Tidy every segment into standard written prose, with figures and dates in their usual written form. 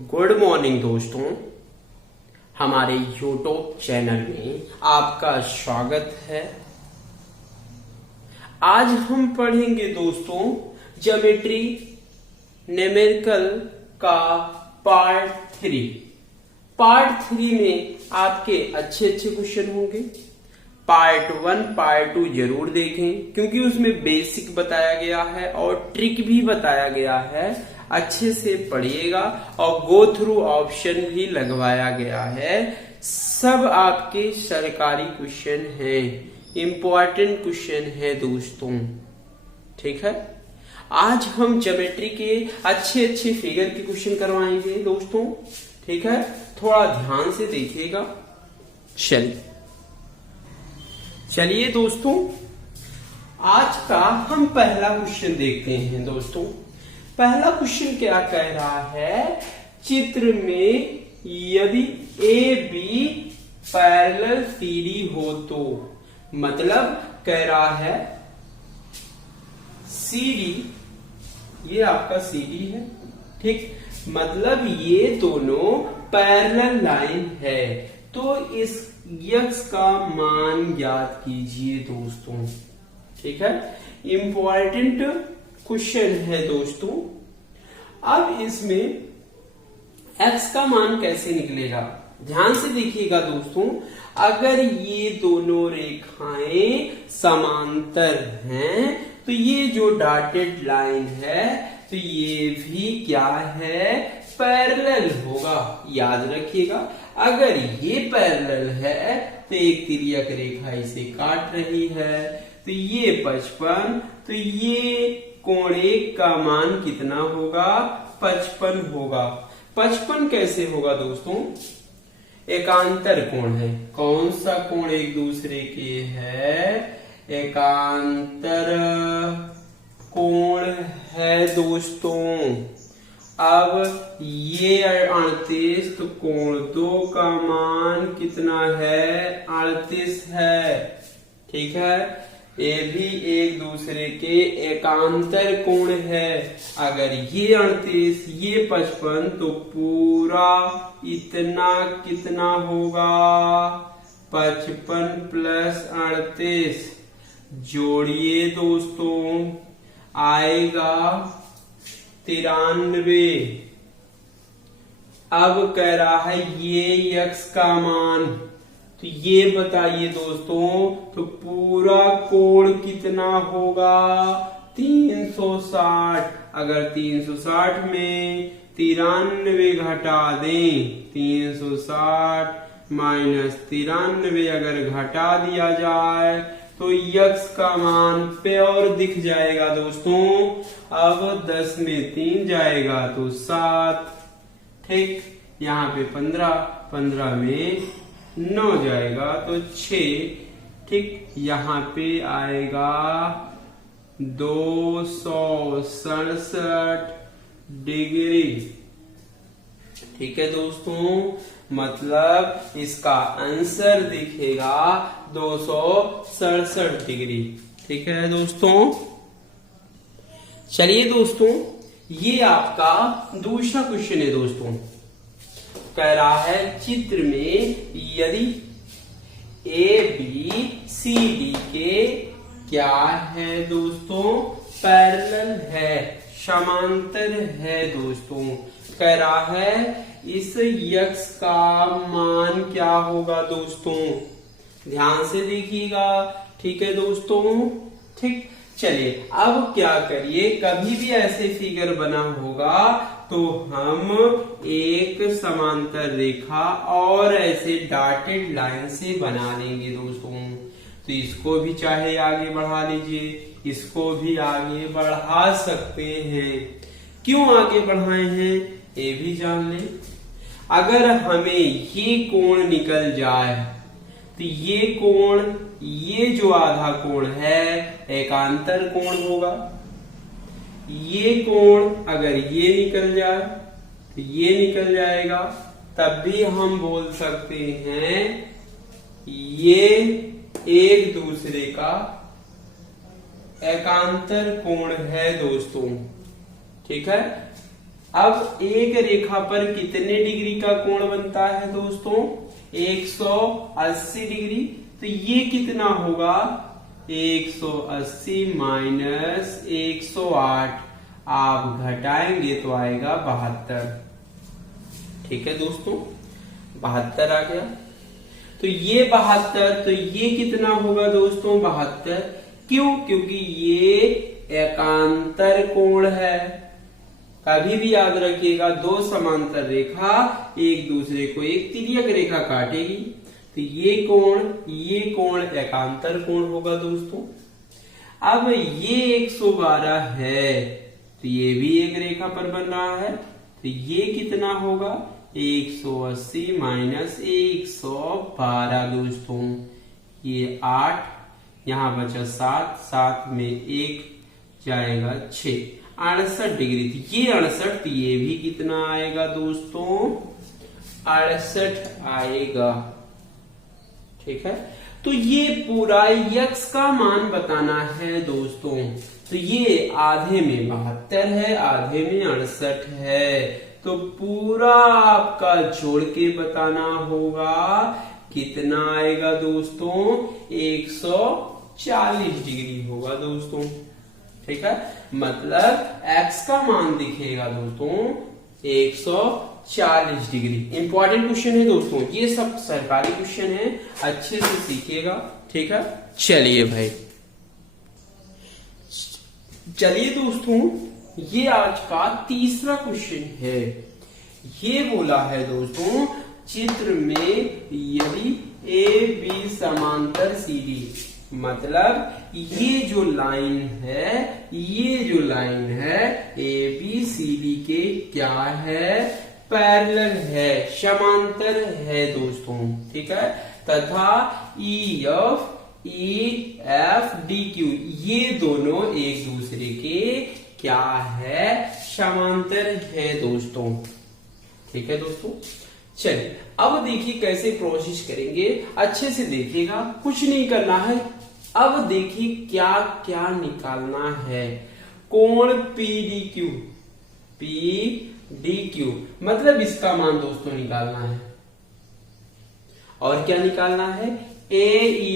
Good morning दोस्तों, हमारे YouTube channel में आपका स्वागत है। आज हम पढ़ेंगे दोस्तों ज्योमेट्री न्यूमेरिकल का पार्ट 3। पार्ट 3 में आपके अच्छे क्वेश्चन होंगे। पार्ट 1 पार्ट 2 जरूर देखें क्योंकि उसमें बेसिक बताया गया है और ट्रिक भी बताया गया है। अच्छे से पढ़िएगा और गो थ्रू ऑप्शन भी लगवाया गया है। सब आपके सरकारी क्वेश्चन हैं, इंपॉर्टेंट क्वेश्चन है दोस्तों। ठीक है, आज हम ज्योमेट्री के अच्छे फिगर के क्वेश्चन करवाएंगे दोस्तों। ठीक है, थोड़ा ध्यान से देखिएगा। चलिए दोस्तों, आज का हम पहला क्वेश्चन देखते हैं दोस्तों। पहला क्वेश्चन क्या कह रहा है, चित्र में यदि ए बी पैरेलल सीरी हो तो, मतलब कह रहा है सीडी, ये आपका सीडी है। ठीक, मतलब ये दोनों पैरेलल लाइन है तो इस यक्स का मान ज्ञात कीजिए दोस्तों। ठीक है, इंपॉर्टेंट क्वेश्चन है दोस्तों। अब इसमें x का मान कैसे निकलेगा, ध्यान से देखिएगा दोस्तों। अगर ये दोनों रेखाएं समांतर हैं तो ये जो डॉटेड लाइन है तो ये भी क्या है, पैरेलल होगा। याद रखिएगा, अगर ये पैरेलल है तो एक तिर्यक रेखा इसे काट रही है तो ये 55, तो ये कोण 1 का मान कितना होगा, 55 होगा। 55 कैसे होगा दोस्तों, एकांतर कोण है। कौन सा कोण एक दूसरे के है, एकांतर कोण है दोस्तों। अब ये 38 तो कोण 2 का मान कितना है, 38 है। ठीक है, ये भी एक दूसरे के एकांतर कोण है। अगर ये 38 ये 55 तो पूरा इतना कितना होगा, 55 प्लस 38 जोड़िए दोस्तों, आएगा 93। अब कह रहा है ये x का मान, तो ये बताइए दोस्तों, तो पूरा कोण कितना होगा, 360। अगर 360 में 93 घटा दें, 360 माइनस 93 अगर घटा दिया जाए तो x का मान प्योर दिख जाएगा दोस्तों। अब 10 में 3 जाएगा तो 7। ठीक, यहाँ पे 15 में 9 जाएगा तो 6। ठीक, यहाँ पे आएगा 267 डिग्री। ठीक है दोस्तों, मतलब इसका आंसर दिखेगा 267 डिग्री। ठीक है दोस्तों, चलिए दोस्तों, ये आपका दूसरा क्वेश्चन है दोस्तों। कह रहा है चित्र में यदि ए बी सी डी के क्या है दोस्तों, पैरेलल है, समांतर है दोस्तों। कह रहा है इस यक्स का मान क्या होगा दोस्तों, ध्यान से देखिएगा। ठीक है दोस्तों, ठीक, चलिए अब क्या करिए, कभी भी ऐसे फिगर बना होगा तो हम एक समांतर रेखा और ऐसे डॉटेड लाइन से बना लेंगे दोस्तों। तो इसको भी चाहे आगे बढ़ा लीजिए, इसको भी आगे बढ़ा सकते हैं। क्यों आगे बढ़ाए हैं ये भी जान लें। अगर हमें ये कोण निकल जाए तो ये कोण, ये जो आधा कोण है एकांतर कोण होगा। ये कोण अगर ये निकल जाए तो ये निकल जाएगा, तब भी हम बोल सकते हैं ये एक दूसरे का एकांतर कोण है दोस्तों। ठीक है, अब एक रेखा पर कितने डिग्री का कोण बनता है दोस्तों? 180 डिग्री। तो ये कितना होगा? 180 माइनस 108, आप घटाएंगे तो आएगा 72। ठीक है दोस्तों, 72 आ गया। तो ये 72, तो ये कितना होगा दोस्तों? 72। क्यों? क्योंकि ये एकांतर कोण है। कभी भी याद रखिएगा, दो समांतर रेखा एक दूसरे को एक तिर्यक रेखा काटेगी, तो ये कोण एकांतर कोण होगा दोस्तों। अब ये 112 है, तो ये भी एक रेखा पर बन रहा है, तो ये कितना होगा? 180 माइनस 112 दोस्तों, ये 8, यहां बचा 7, 7 में 1 जाएगा 6, 68 डिग्री थी। ये 68, तो ये भी कितना आएगा दोस्तों? 68 आएगा। ठीक है, तो ये पूरा यक्स का मान बताना है दोस्तों। तो ये आधे में 72 है, आधे में 68 है, तो पूरा आपका जोड़ के बताना होगा। कितना आएगा दोस्तों? 140 डिग्री होगा दोस्तों। ठीक है, मतलब x का मान दिखेगा दोस्तों 140 डिग्री। इंपॉर्टेंट क्वेश्चन है दोस्तों, ये सब सरकारी क्वेश्चन है, अच्छे से सीखिएगा। ठीक है, चलिए भाई, चलिए दोस्तों, ये आज का तीसरा क्वेश्चन है। ये बोला है दोस्तों, चित्र में यदि ए बी समांतर सीडी, मतलब ये जो लाइन है, ए बी सी डी के क्या है? पैरेलल है, समांतर है दोस्तों। ठीक है, तथा ई एफ डी क्यू, ये दोनों एक दूसरे के क्या है? समांतर है दोस्तों। ठीक है दोस्तों, चलिए अब देखिए कैसे प्रोसेस करेंगे, अच्छे से देखिएगा, कुछ नहीं करना है। अब देखिए क्या क्या निकालना है। कोण पी डी क्यू, मतलब इसका मान दोस्तों निकालना है। और क्या निकालना है? ए ई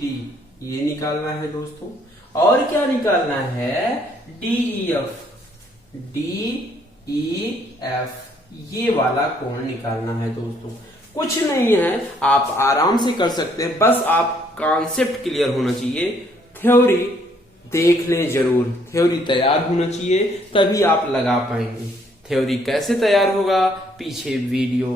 डी, ये निकालना है दोस्तों। और क्या निकालना है? डी ई एफ, ये वाला कोण निकालना है दोस्तों। कुछ नहीं है, आप आराम से कर सकते हैं, बस आप कॉन्सेप्ट क्लियर होना चाहिए। थ्योरी देख लें जरूर, थ्योरी तैयार होना चाहिए, तभी आप लगा पाएंगे। थ्योरी कैसे तैयार होगा, पीछे वीडियो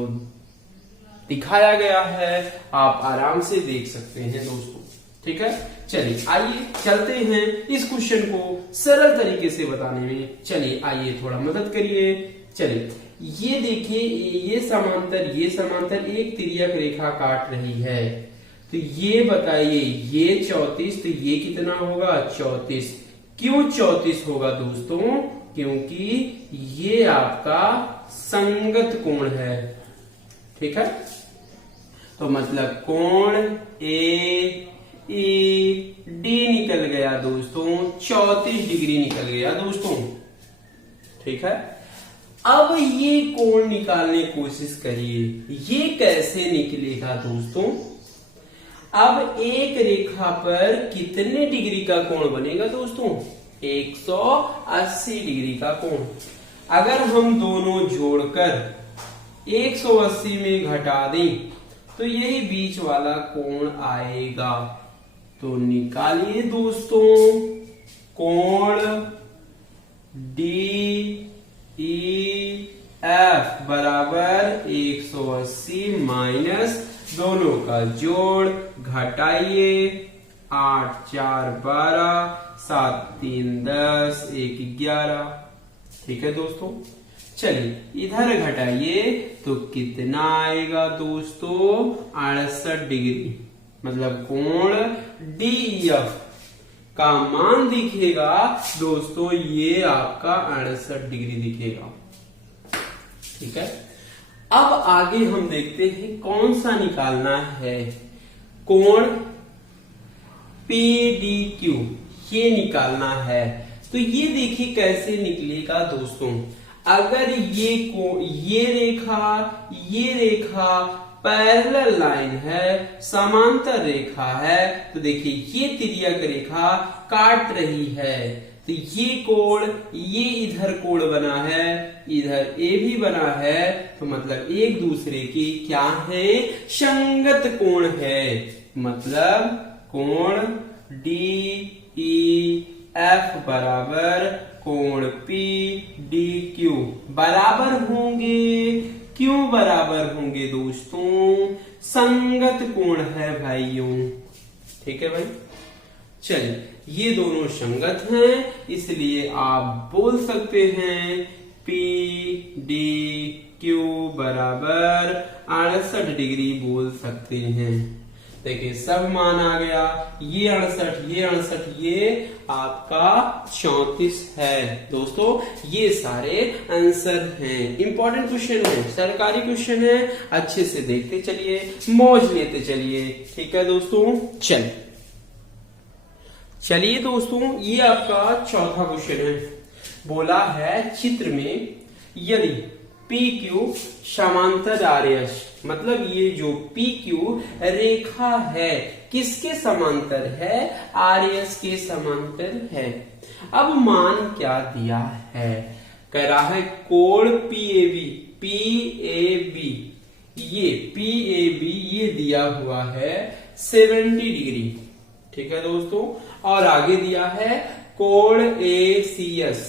दिखाया गया है, आप आराम से देख सकते हैं दोस्तों। ठीक है, चलिए आइए चलते हैं इस क्वेश्चन को सरल तरीके से बताने में। चलिए आइए थोड़ा मदद करिए। चलिए ये देखिए, ये समांतर एक तिर्यक रेखा काट रही है, तो ये बताइए, ये 34, तो ये कितना होगा? 34। क्यों 34 होगा दोस्तों? क्योंकि ये आपका संगत कोण है। ठीक है, तो मतलब कोण ए ई डी निकल गया दोस्तों, 34 डिग्री निकल गया दोस्तों। ठीक है, अब ये कोण निकालने की कोशिश करिए, ये कैसे निकलेगा दोस्तों? अब एक रेखा पर कितने डिग्री का कोण बनेगा दोस्तों? 180 डिग्री का कोण। अगर हम दोनों जोड़कर 180 में घटा दें तो यही बीच वाला कोण आएगा। तो निकालिए दोस्तों, कोण डी ई एफ बराबर 180 माइनस दोनों का जोड़, घटाइए, 8 4 12, 7 3 10, 1 11। ठीक है दोस्तों, चलिए इधर घटाइए तो कितना आएगा दोस्तों? 68 डिग्री। मतलब कोण डी एफ का मान दिखेगा दोस्तों, ये आपका 68 डिग्री दिखेगा। ठीक है, अब आगे हम देखते हैं कौन सा निकालना है। कोण पी डी क्यू, ये निकालना है। तो ये देखिए कैसे निकलेगा दोस्तों। अगर ये रेखा पैरेलल लाइन है, समांतर रेखा है, तो देखिए ये तिर्यक रेखा काट रही है, तो ये कोण, ये इधर कोण बना है, इधर ए भी बना है, तो मतलब एक दूसरे की क्या है, संगत कोण है। मतलब कोण DEF बराबर कोण PDQ बराबर होंगे। क्यों बराबर होंगे दोस्तों? संगत कोण है भाइयों। ठीक है भाई, चलिए ये दोनों संगत हैं, इसलिए आप बोल सकते हैं PDQ बराबर 68 डिग्री बोल सकते हैं। देखिए सब मान आ गया, ये 68, ये आपका 34 है दोस्तों। ये सारे आंसर हैं, इंपॉर्टेंट क्वेश्चन है, सरकारी क्वेश्चन है, अच्छे से देखते चलिए, मौज लेते चलिए। ठीक है दोस्तों, चलिए दोस्तों, ये आपका चौथा क्वेश्चन है। बोला है चित्र में यदि PQ समांतर RS, मतलब ये जो PQ रेखा है किसके समांतर है? RS के समांतर है। अब मान क्या दिया है? कह रहा है कोण PAB, ये PAB ये दिया हुआ है 70 डिग्री। ठीक है दोस्तों, और आगे दिया है कोण ACS,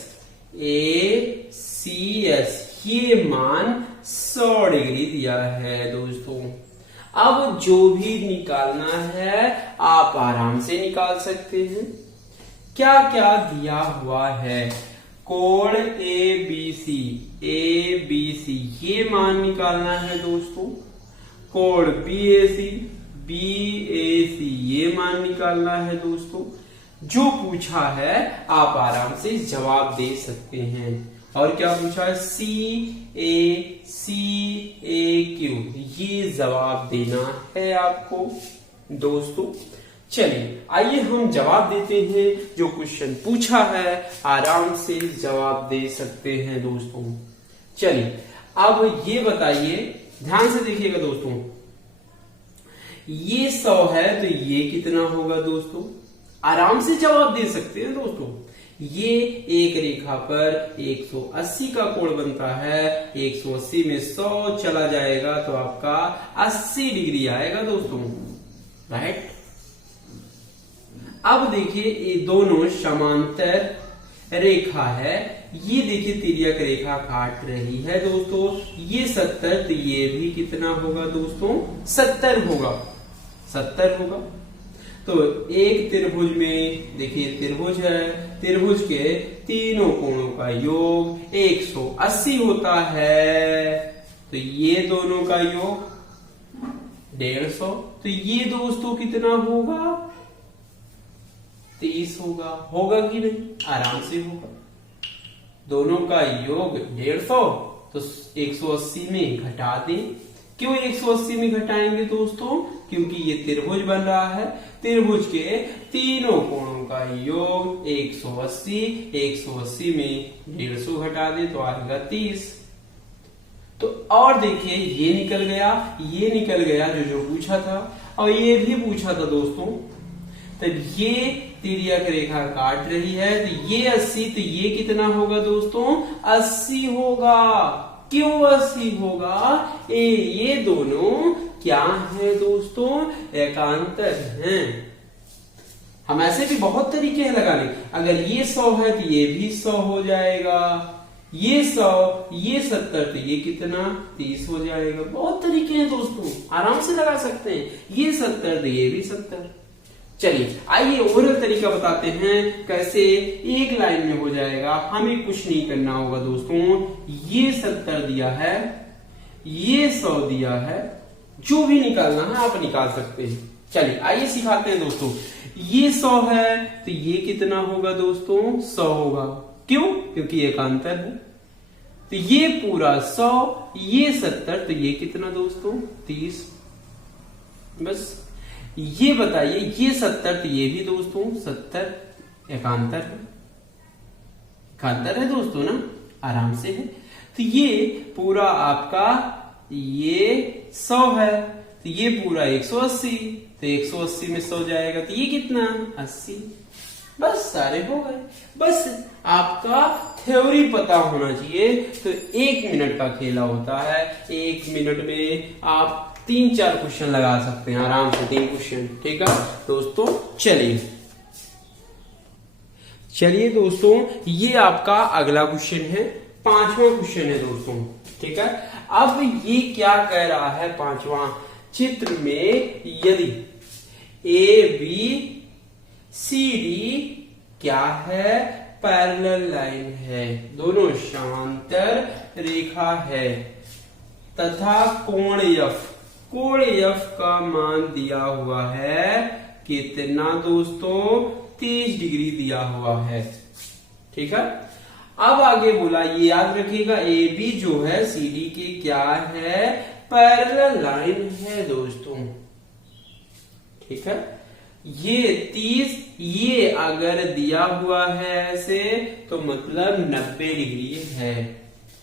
ये मान 100 डिग्री दिया है दोस्तों। अब जो भी निकालना है आप आराम से निकाल सकते हैं। क्या क्या दिया हुआ है? कोण ABC ये मान निकालना है दोस्तों। कोण BAC ये मान निकालना है दोस्तों। जो पूछा है आप आराम से जवाब दे सकते हैं। और क्या पूछा है? CAQ ये जवाब देना है आपको दोस्तों। चलिए आइए हम जवाब देते हैं। जो क्वेश्चन पूछा है आराम से जवाब दे सकते हैं दोस्तों। चलिए अब ये बताइए, ध्यान से देखिएगा दोस्तों, ये 100 है तो ये कितना होगा दोस्तों? आराम से जवाब दे सकते हैं दोस्तों। ये एक रेखा पर 180 का कोण बनता है, 180 में 100 चला जाएगा तो आपका 80 डिग्री आएगा दोस्तों, राइट। अब देखिए ये दोनों समांतर रेखा है, ये देखिए तिर्यक रेखा काट रही है दोस्तों। ये 70 तो ये भी कितना होगा दोस्तों? 70 होगा। तो एक त्रिभुज में देखिए त्रिभुज है, त्रिभुज के तीनों कोणों का योग 180 होता है, तो ये दोनों का योग 150। तो ये दोस्तों कितना होगा? 30 होगा कि नहीं? आराम से होगा। दोनों का योग 150 तो 180 में घटा दें। क्यों 180 में घटाएंगे दोस्तों? क्योंकि ये त्रिभुज बन रहा है, त्रिभुज के तीनों कोणों का योग 180 में 150 घटा दे तो आएगा 30। तो और देखिए ये निकल गया जो पूछा था, और ये भी पूछा था दोस्तों। तो ये तिर्यक रेखा काट रही है, तो ये 80 तो ये कितना होगा दोस्तों? 80 होगा। क्यों 80 होगा? ये दोनों क्या है दोस्तों? एकांतर हैं। हम ऐसे भी बहुत तरीके हैं लगाने। अगर ये 100 है तो ये भी 100 हो जाएगा, ये 100 ये 70 तो ये कितना? 30 हो जाएगा। बहुत तरीके हैं दोस्तों, आराम से लगा सकते हैं। ये 70 तो ये भी 70। चलिए आइए और तरीका बताते हैं कैसे एक लाइन में हो जाएगा। हमें कुछ नहीं करना होगा दोस्तों। ये 70 दिया है, ये 100 दिया है, जो भी निकालना है आप निकाल सकते हैं। चलिए आइए सिखाते हैं दोस्तों। ये 100 है तो ये कितना होगा दोस्तों? 100 होगा। क्यों? क्योंकि एकांतर है। तो ये पूरा 100, ये 70 तो ये कितना दोस्तों? 30। बस ये बताइए, ये 70 तो ये भी दोस्तों 70 एकांतर है। इकहत्तर है दोस्तों ना, आराम से है। तो ये पूरा आपका ये 100 है, तो ये पूरा 180, तो 180 में 100 जाएगा तो ये कितना 80। बस सारे हो गए। बस आपका थ्योरी पता होना चाहिए। तो 1 मिनट का खेला होता है, 1 मिनट में आप 3-4 क्वेश्चन लगा सकते हैं आराम से, 3 क्वेश्चन। ठीक है दोस्तों, चलिए दोस्तों, ये आपका अगला क्वेश्चन है, 5वां क्वेश्चन है दोस्तों। ठीक है, अब ये क्या कह रहा है 5वां, चित्र में यदि ए बी सी डी क्या है, पैरेलल लाइन है, दोनों समांतर रेखा है, तथा कोण एफ का मान दिया हुआ है कितना दोस्तों, 30 डिग्री दिया हुआ है। ठीक है, अब आगे बोला, ये याद रखिएगा, ए बी जो है सी डी के क्या है, पैरेलल लाइन है दोस्तों। ठीक है, ये 30, ये अगर दिया हुआ है ऐसे तो मतलब 90 डिग्री है।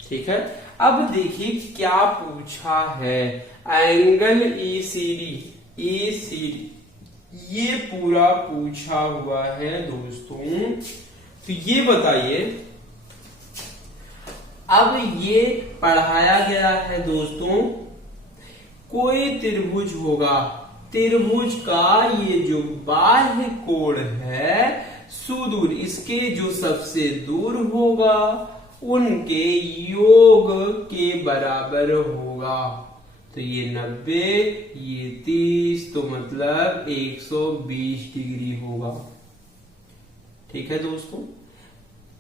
ठीक है, अब देखिए क्या पूछा है, एंगल ECD ये पूरा पूछा हुआ है दोस्तों। तो ये बताइए, अब ये पढ़ाया गया है दोस्तों, कोई त्रिभुज होगा, त्रिभुज का ये जो बाह्य कोण है सुदूर, इसके जो सबसे दूर होगा उनके योग के बराबर होगा। तो ये 90, ये 30, तो मतलब 120 डिग्री होगा। ठीक है दोस्तों,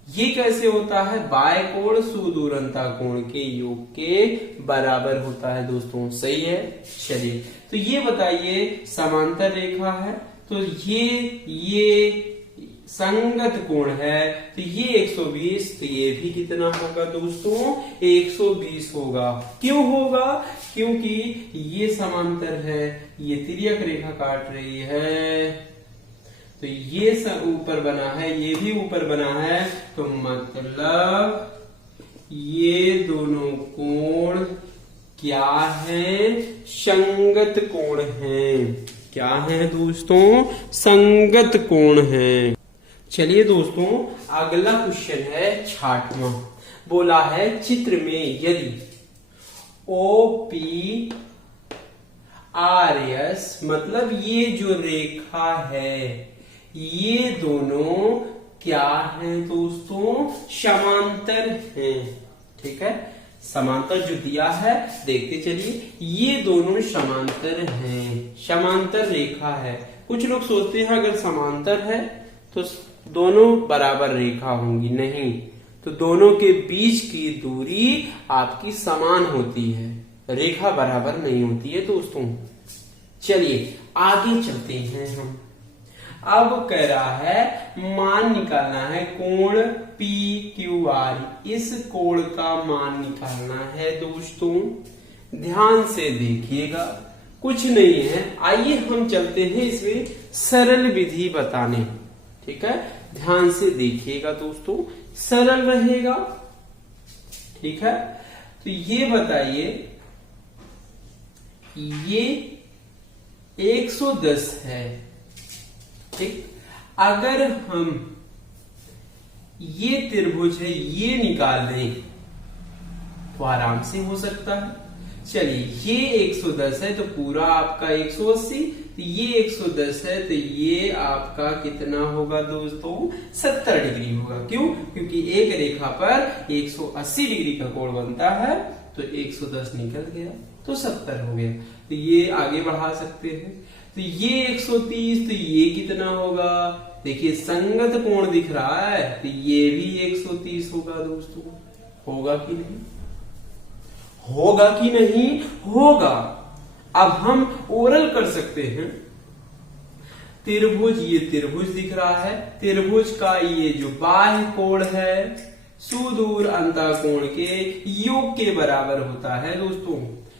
ये कैसे होता है, बाय कोण सुदूर अंतःकोण के योग के बराबर होता है दोस्तों। सही है, चलिए तो ये बताइए, समांतर रेखा है तो ये संगत कोण है, तो ये 120, तो ये भी कितना होगा दोस्तों, 120 होगा। क्यों होगा, क्योंकि ये समांतर है, ये तिर्यक रेखा काट रही है, तो ये सब ऊपर बना है, ये भी ऊपर बना है, तो मतलब ये दोनों कोण क्या है, संगत कोण है। क्या है दोस्तों, संगत कोण है। चलिए दोस्तों, अगला क्वेश्चन है 6वां, बोला है चित्र में यदि OPRS, मतलब ये जो रेखा है, ये दोनों क्या है दोस्तों, समांतर हैं। ठीक है, समांतर जो दिया है देखते चलिए, ये दोनों समांतर हैं, समांतर रेखा है। कुछ लोग सोचते हैं अगर समांतर है तो दोनों बराबर रेखा होंगी, नहीं, तो दोनों के बीच की दूरी आपकी समान होती है, रेखा बराबर नहीं होती है दोस्तों। चलिए आगे चलते हैं हम। अब कह रहा है मान निकालना है, कोण PQR, इस कोण का मान निकालना है दोस्तों। ध्यान से देखिएगा, कुछ नहीं है, आइए हम चलते हैं इसमें सरल विधि बताने। ठीक है, ध्यान से देखिएगा दोस्तों, सरल रहेगा। ठीक है, तो ये बताइए, ये 110 है। ठीक, अगर हम ये त्रिभुज है ये निकाल दें तो आराम से हो सकता है। चलिए, ये 110 है तो पूरा आपका 180, तो ये 110 है तो ये आपका कितना होगा दोस्तों, 70 डिग्री होगा। क्यों, क्योंकि एक रेखा पर 180 डिग्री का कोण बनता है, तो 110 निकल गया तो 70 हो गया। तो ये आगे बढ़ा सकते हैं, तो ये 130, तो ये कितना होगा, देखिए संगत कोण दिख रहा है, तो ये भी 130 होगा दोस्तों। होगा कि नहीं, होगा कि नहीं, होगा। अब हम ओरल कर सकते हैं, त्रिभुज, ये त्रिभुज दिख रहा है, त्रिभुज का ये जो बाह्य कोण है सुदूर अंतःकोण के योग के बराबर होता है दोस्तों।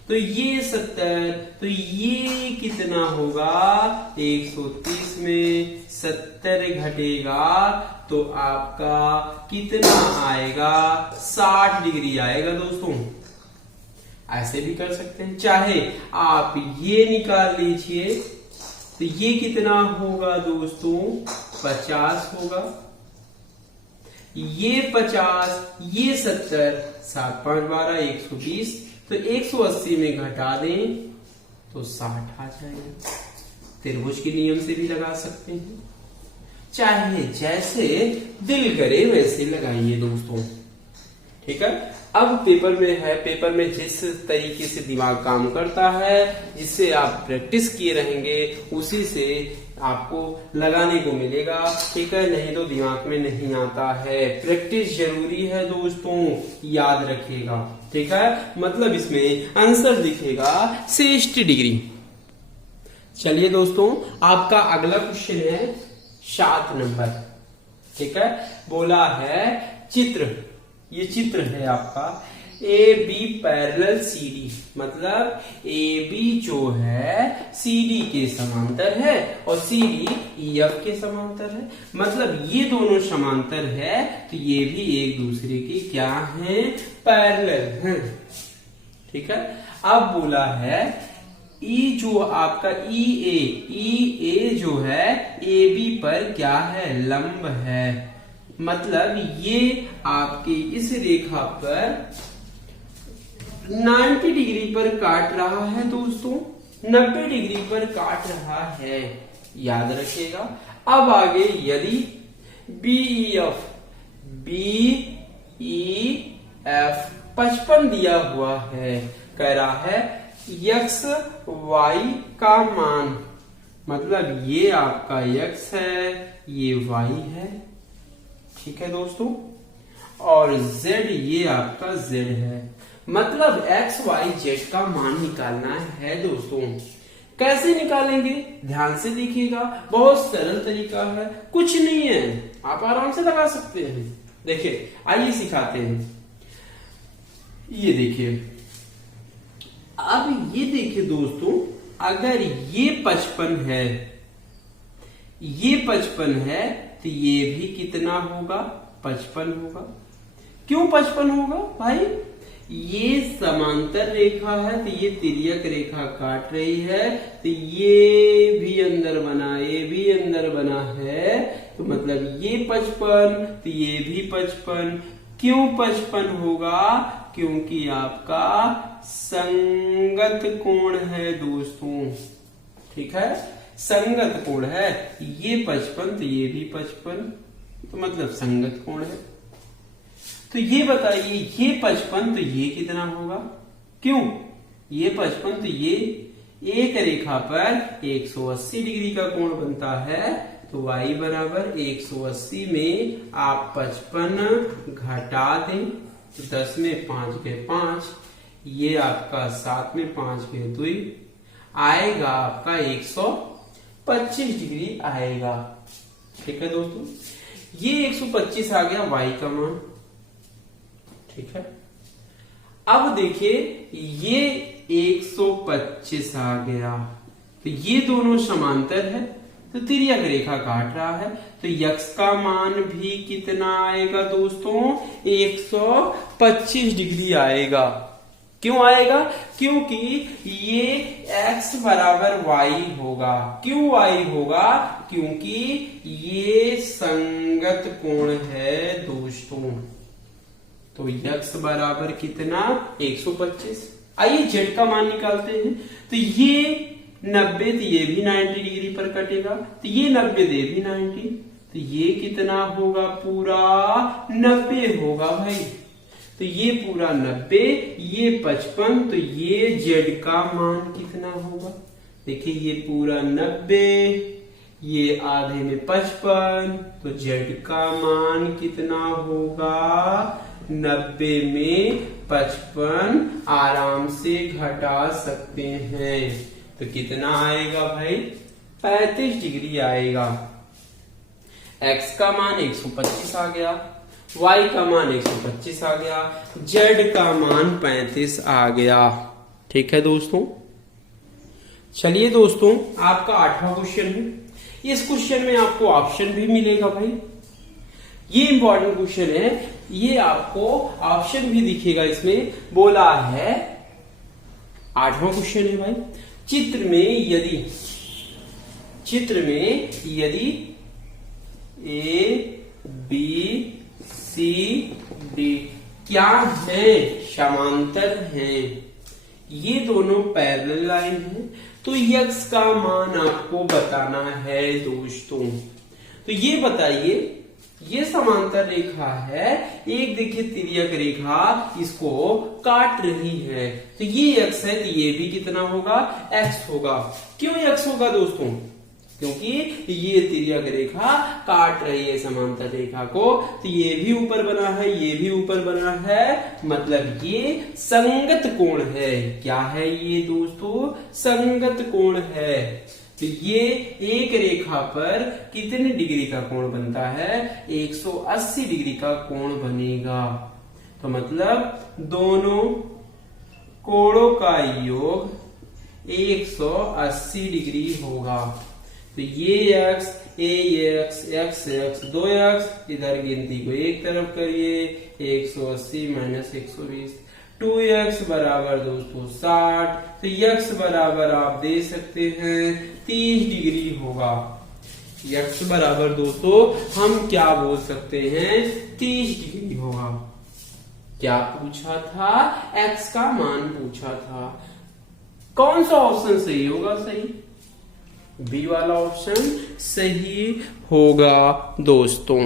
तो ये 70, तो ये कितना होगा 130 में 70 घटेगा तो आपका कितना आएगा 60 डिग्री आएगा दोस्तों। ऐसे भी कर सकते हैं, चाहे आप ये निकाल लीजिए तो ये कितना होगा दोस्तों 50 होगा, ये 50, ये 70, 7 5 12 120, तो 180 में घटा दें तो 60 आ जाएगा। त्रिभुज के नियम से भी लगा सकते हैं, चाहे जैसे दिल करे वैसे लगाइए दोस्तों। ठीक है, अब पेपर में है, पेपर में जिस तरीके से दिमाग काम करता है, जिससे आप प्रैक्टिस किए रहेंगे उसी से आपको लगाने को मिलेगा। ठीक है, नहीं तो दिमाग में नहीं आता है। प्रैक्टिस जरूरी है दोस्तों, याद रखिएगा। ठीक है, मतलब इसमें आंसर दिखेगा 60 डिग्री। चलिए दोस्तों, आपका अगला क्वेश्चन है 7 नंबर। ठीक है, बोला है चित्र, ये चित्र है आपका A B parallel C D, मतलब ए बी जो है सी डी के समांतर है और सी डी ई एफ के समांतर है, मतलब ये दोनों समांतर है तो ये भी एक दूसरे के क्या हैं पैरेलल हैं। ठीक है, अब बोला है ई जो आपका ई ए जो है ए बी पर क्या है लंब है, मतलब ये आपकी इस रेखा पर 90 डिग्री पर काट रहा है दोस्तों, 90 डिग्री पर काट रहा है, याद रखिएगा। अब आगे यदि BEF 55 दिया हुआ है, कह रहा है x y का मान, मतलब ये आपका x है, ये y है। ठीक है दोस्तों, और z ये आपका z है, मतलब x y z का मान निकालना है दोस्तों। कैसे निकालेंगे ध्यान से देखिएगा, बहुत सरल तरीका है, कुछ नहीं है, आप आराम से लगा सकते हैं। देखिए आइए सिखाते हैं। ये देखिए, अब ये देखिए दोस्तों, अगर ये 55 है, ये 55 है तो ये भी कितना होगा 55 होगा। क्यों 55 होगा भाई, ये समांतर रेखा है तो ये तिर्यक रेखा काट रही है, तो ये भी अंदर बना, ये भी अंदर बना है, तो मतलब ये 55 तो ये भी 55। क्यों 55 होगा, क्योंकि आपका संगत कोण है दोस्तों। ठीक है, संगत कोण है, ये 55 तो ये भी 55, तो मतलब संगत कोण है। तो ये बताइए, ये 55 तो ये कितना होगा, क्यों ये 55 तो ये एक रेखा पर 180 डिग्री का कोण बनता है, तो y बराबर 180 में आप 55 घटा दें, तो 10 में 5 गए 5, ये आपका 7 में 5 गए 2, आएगा आपका 125 डिग्री आएगा। ठीक है दोस्तों, ये 125 आ गया y का मान। ठीक है, अब देखिए ये 125 आ गया, तो ये दोनों समांतर है तो तिर्यक रेखा काट रहा है, तो x का मान भी कितना आएगा दोस्तों 125 डिग्री आएगा। क्यों आएगा, क्योंकि ये x बराबर y होगा। क्यों y होगा, क्योंकि ये संगत कोण है दोस्तों। तो x बराबर कितना 125। आइए z का मान निकालते हैं, तो ये 90 तो ये भी 90 डिग्री पर कटेगा, तो ये 90 दे भी 90, तो ये कितना होगा पूरा 90 होगा भाई, तो ये पूरा 90, ये 55, तो ये z का मान कितना होगा, देखिए ये पूरा 90, ये आधे में 55, तो z का मान कितना होगा 90 में 55 आराम से घटा सकते हैं, तो कितना आएगा भाई 35 डिग्री आएगा। x का मान 125 आ गया, y का मान 125 आ गया, z का मान 35 आ गया। ठीक है दोस्तों। चलिए दोस्तों, आपका 8वां क्वेश्चन है। इस क्वेश्चन में आपको ऑप्शन भी मिलेगा भाई, ये इंपॉर्टेंट क्वेश्चन है, ये आपको ऑप्शन भी दिखेगा इसमें। बोला है 8वां क्वेश्चन है भाई, चित्र में यदि ए बी सी डी क्या है, समांतर हैं, ये दोनों पैरेलल लाइन है, तो यक्स का मान आपको बताना है दोस्तों। तो ये बताइए, ये समांतर रेखा है, एक देखिए तिर्यक रेखा इसको काट रही है, तो ये एक्स है, तो ये भी कितना होगा, एक्स होगा। क्यों एक्स होगा दोस्तों? क्योंकि ये तिर्यक रेखा काट रही है समांतर रेखा को, तो ये भी ऊपर बना है, ये भी ऊपर बना है, मतलब ये संगत कोण है। क्या है ये दोस्तों? संगत कोण है। तो ये एक रेखा पर कितने डिग्री का कोण बनता है? 180 डिग्री का कोण बनेगा। तो मतलब दोनों कोणों का योग 180 डिग्री होगा। तो ये एक्स, एक्स 2x, इधर गिनती को एक तरफ करिए, 180 माइनस 120, 2x बराबर दोस्तों 60, तो x बराबर आप दे सकते हैं 30 डिग्री होगा। x बराबर दोस्तों हम क्या बोल सकते हैं? 30 डिग्री होगा। क्या पूछा था? x का मान पूछा था। कौन सा ऑप्शन सही होगा? सही बी वाला ऑप्शन सही होगा दोस्तों।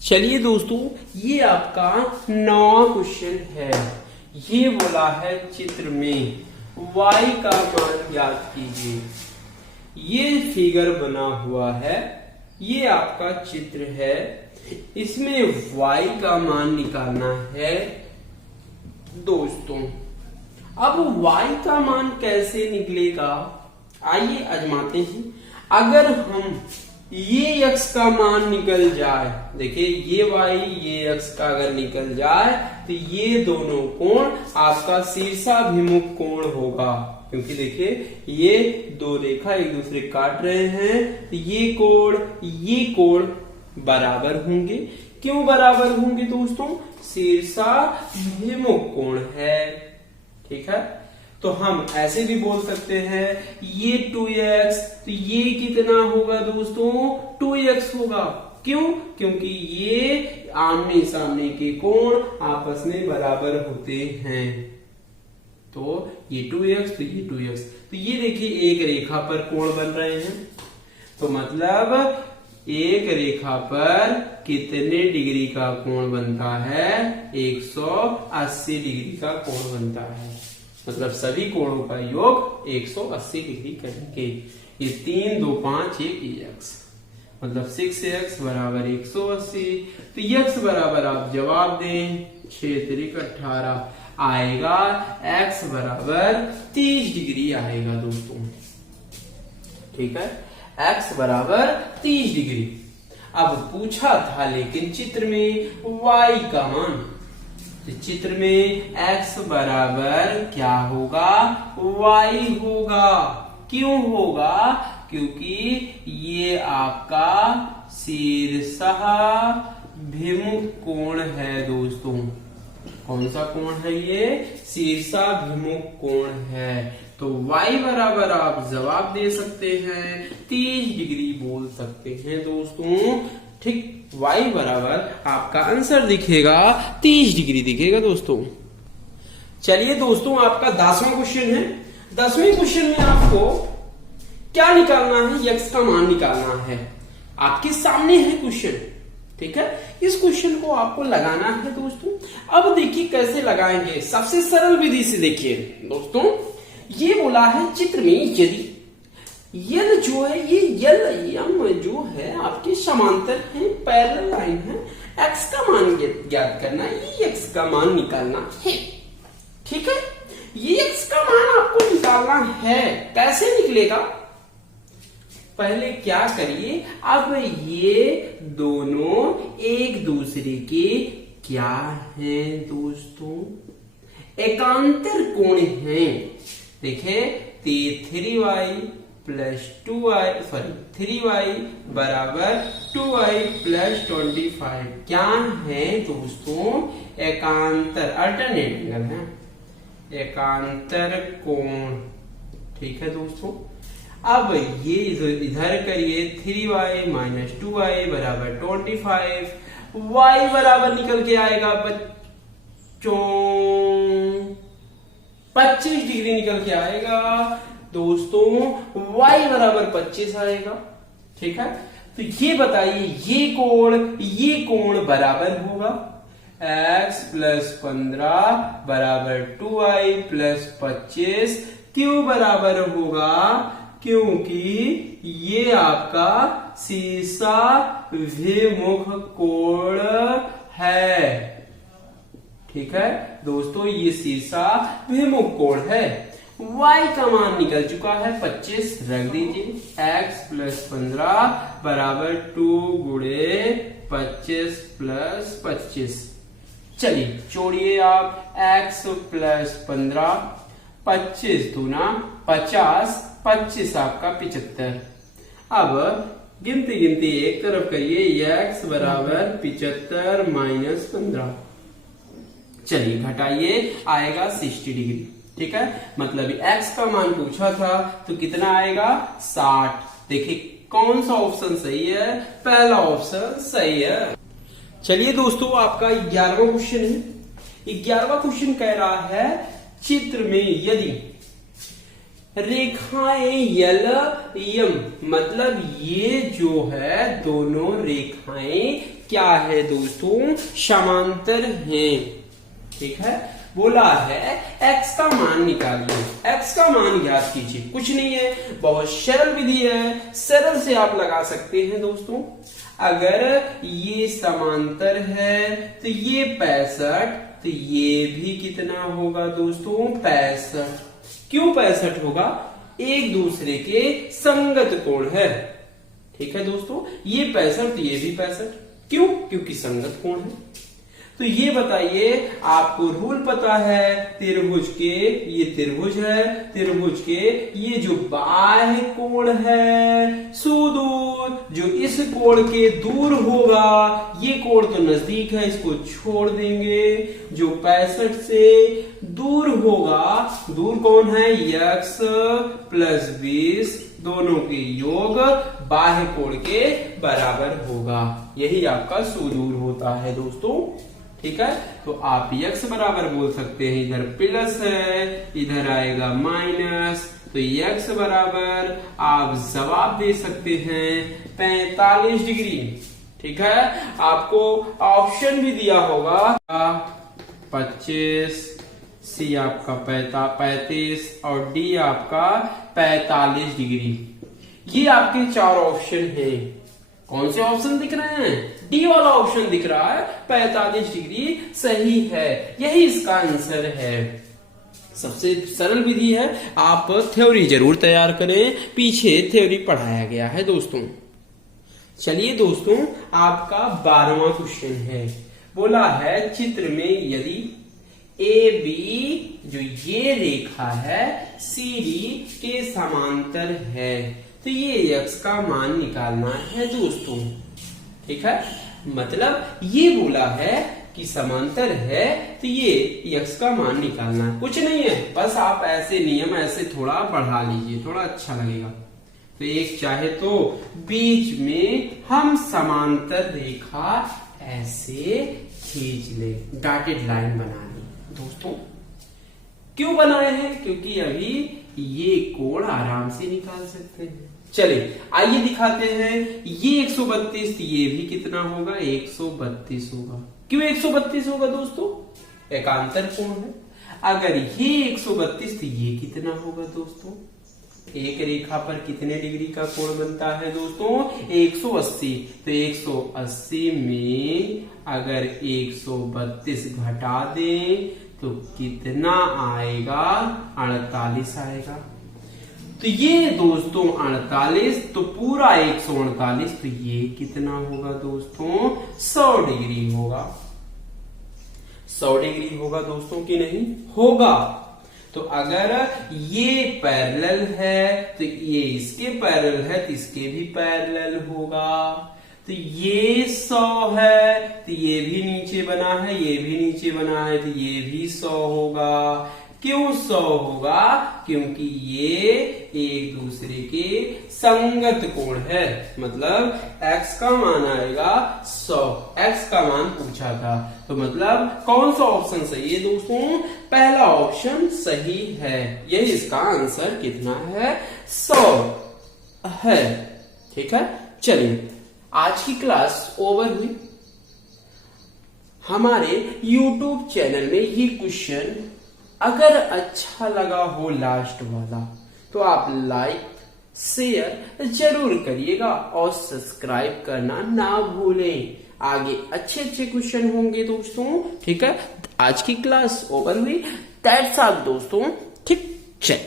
चलिए दोस्तों, ये आपका 9वां क्वेश्चन है। ये बोला है चित्र में y का मान ज्ञात कीजिए। ये फिगर बना हुआ है, ये आपका चित्र है, इसमें y का मान निकालना है दोस्तों। अब y का मान कैसे निकलेगा? आइए आजमाते हैं। अगर हम ये x का मान निकल जाए, देखिए ये y ये x का अगर निकल जाए, तो ये दोनों कोण आपका शीर्षाभिमुख कोण होगा। क्योंकि देखिए ये दो रेखा एक दूसरे काट रहे हैं, तो ये कोण बराबर होंगे। क्यों बराबर होंगे दोस्तों? शीर्षाभिमुख कोण है। ठीक है, तो हम ऐसे भी बोल सकते हैं ये 2x, तो ये कितना होगा दोस्तों? 2x होगा। क्यों? क्योंकि ये आमने सामने के कोण आपस में बराबर होते हैं। तो ये 2x, तो ये 2x, तो ये देखिए एक रेखा पर कोण बन रहे हैं, तो मतलब एक रेखा पर कितने डिग्री का कोण बनता है? 180 डिग्री का कोण बनता है। मतलब सभी कोणों का योग 180 डिग्री करेंगे। ये 3 2 5 1 x, मतलब 6x बराबर 180। तो x बराबर आप जवाब दें 6 3 18 आएगा, x बराबर 30 डिग्री आएगा दोस्तों। ठीक है, x बराबर 30 डिग्री। अब पूछा था लेकिन चित्र में y का मान, चित्र में x बराबर क्या होगा? y होगा। क्यों होगा? क्योंकि ये आपका शीर्षाभिमुख कोण है दोस्तों। कौन सा कोण है ये? शीर्षाभिमुख कोण है। तो y बराबर आप जवाब दे सकते हैं 30 डिग्री बोल सकते हैं दोस्तों। ठीक, y बराबर आपका आंसर दिखेगा 30 डिग्री दिखेगा दोस्तों। चलिए दोस्तों, आपका 10वां क्वेश्चन है। 10वें क्वेश्चन में आपको क्या निकालना है? x का मान निकालना है। आपके सामने है क्वेश्चन। ठीक है, इस क्वेश्चन को आपको लगाना है दोस्तों। अब देखिए कैसे लगाएंगे। सबसे सरल विधि से देखिए दोस्तों, ये बोला है चित्र में यदि यल जो है, ये यल यम जो है आपके समांतर है, पैरेलल लाइन है, x का मान ज्ञात करना है, ये x का मान निकालना है। ठीक है, ये x का मान आपको निकालना है। कैसे निकलेगा? पहले क्या करिए, अब ये दोनों एक दूसरे के क्या हैं दोस्तों? एकांतर कोण हैं। देखिए 3y प्लस 3y बराबर 2y प्लस 25 क्या है दोस्तों, एकांतर अल्टरनेट एंगल है, एकांतर कोण। ठीक है दोस्तों, अब ये इधर करिए 3y माइनस 2y बराबर 25, y बराबर निकल के आएगा बच्चों 25 डिग्री निकल के आएगा दोस्तों, y बराबर 25 आएगा। ठीक है, तो ये बताइए ये कोण बराबर होगा x प्लस 15 बराबर 2y प्लस 25। क्यों बराबर होगा, क्योंकि ये आपका सीसा विमुख कोण है। ठीक है दोस्तों, ये सीसा विमुख कोण है। y का मान निकल चुका है 25, रख दीजिए x प्लस 15 बराबर 2 गुणे 25 प्लस 25। चलिए जोड़िए आप x प्लस 15, 25 दूना 50, 25 आपका 75। अब गिनती गिनती एक तरफ करिए, x बराबर 75 माइनस 15। चलिए घटाइए, आएगा 60 डिग्री। ठीक है, मतलब x का मान पूछा था तो कितना आएगा 60। देखिए कौन सा ऑप्शन सही है, पहला ऑप्शन सही है। चलिए दोस्तों, आपका 11वां क्वेश्चन है। 11वां क्वेश्चन कह रहा है चित्र में यदि रेखाएं यल यम, मतलब ये जो है दोनों रेखाएं क्या है दोस्तों, समांतर हैं। ठीक है, बोला है x का मान निकालिए, x का मान ज्ञात कीजिए। कुछ नहीं है, बहुत सरल विधि है, सरल से आप लगा सकते हैं दोस्तों। अगर ये समांतर है तो ये 65, तो ये भी कितना होगा दोस्तों 65। क्यों 65 होगा, एक दूसरे के संगत कोण है। ठीक है दोस्तों, ये 65 तो ये भी 65, क्यों, क्योंकि संगत कोण है। तो ये बताइए, आपको रूल पता है त्रिभुज के, ये त्रिभुज है, त्रिभुज के ये जो बाह्य कोण है सुदूर, जो इस कोण के दूर होगा, ये कोण तो नजदीक है इसको छोड़ देंगे, जो 65 से दूर होगा, दूर कौन है x प्लस 20, दोनों के योग बाह्य कोण के बराबर होगा। यही आपका सुदूर होता है दोस्तों। ठीक है, तो आप x बराबर बोल सकते हैं, इधर प्लस है इधर आएगा माइनस, तो x बराबर आप जवाब दे सकते हैं 45 डिग्री। ठीक है, आपको ऑप्शन भी दिया होगा 25, सी आपका 35 और डी आपका 45 डिग्री। ये आपके 4 ऑप्शन हैं। कौन से ऑप्शन दिख रहे हैं, डी वाला ऑप्शन दिख रहा है, 45 डिग्री सही है, यही इसका आंसर है। सबसे सरल विधि है, आप थ्योरी जरूर तैयार करें, पीछे थ्योरी पढ़ाया गया है दोस्तों। चलिए दोस्तों, आपका 12वां क्वेश्चन है। बोला है चित्र में यदि ए बी जो ये रेखा है सी डी के समांतर है तो ये x का मान निकालना है दोस्तों। ठीक है, मतलब ये बोला है कि समांतर है तो ये x का मान निकालना है। कुछ नहीं है, बस आप ऐसे नियम ऐसे थोड़ा बढ़ा लीजिए, थोड़ा अच्छा लगेगा। तो एक चाहे तो बीच में हम समांतर रेखा ऐसे खींच ले, डॉटेड लाइन बना ली दोस्तों। क्यों बनाए हैं, क्योंकि अभी ये कोण आराम से निकाल सकते हैं। चलिए आइए दिखाते हैं, ये 132 तो ये भी कितना होगा 132 होगा। क्यों 132 होगा दोस्तों, एकांतर कोण है। अगर ये 132 तो ये कितना होगा दोस्तों, एक रेखा पर कितने डिग्री का कोण बनता है दोस्तों 180। तो 180 में अगर 132 घटा दें तो कितना आएगा 48 आएगा। तो ये दोस्तों 48, तो पूरा 148, तो ये कितना होगा दोस्तों 100 डिग्री होगा। 100 डिग्री होगा दोस्तों कि नहीं होगा। तो अगर ये पैरेलल है तो ये इसके पैरेलल है तो इसके भी पैरेलल होगा। तो ये 100 है तो ये भी नीचे बना है, ये भी नीचे बना है तो ये भी 100 होगा। क्यों 100 होगा? क्योंकि ये एक दूसरे के संगत कोण है, मतलब x का मान आएगा 100। x का मान पूछा था तो मतलब कौन सा ऑप्शन सही है दोस्तों? पहला ऑप्शन सही है। यही इसका आंसर कितना है? 100 है। ठीक है, चलिए आज की क्लास ओवर हुई। हमारे YouTube चैनल में ये क्वेश्चन अगर अच्छा लगा हो लास्ट वाला तो आप लाइक शेयर जरूर करिएगा और सब्सक्राइब करना ना भूलें। आगे अच्छे अच्छे क्वेश्चन होंगे दोस्तों। ठीक है, आज की क्लास ओवर हुई। दैट्स ऑल दोस्तों। ठीक, चल।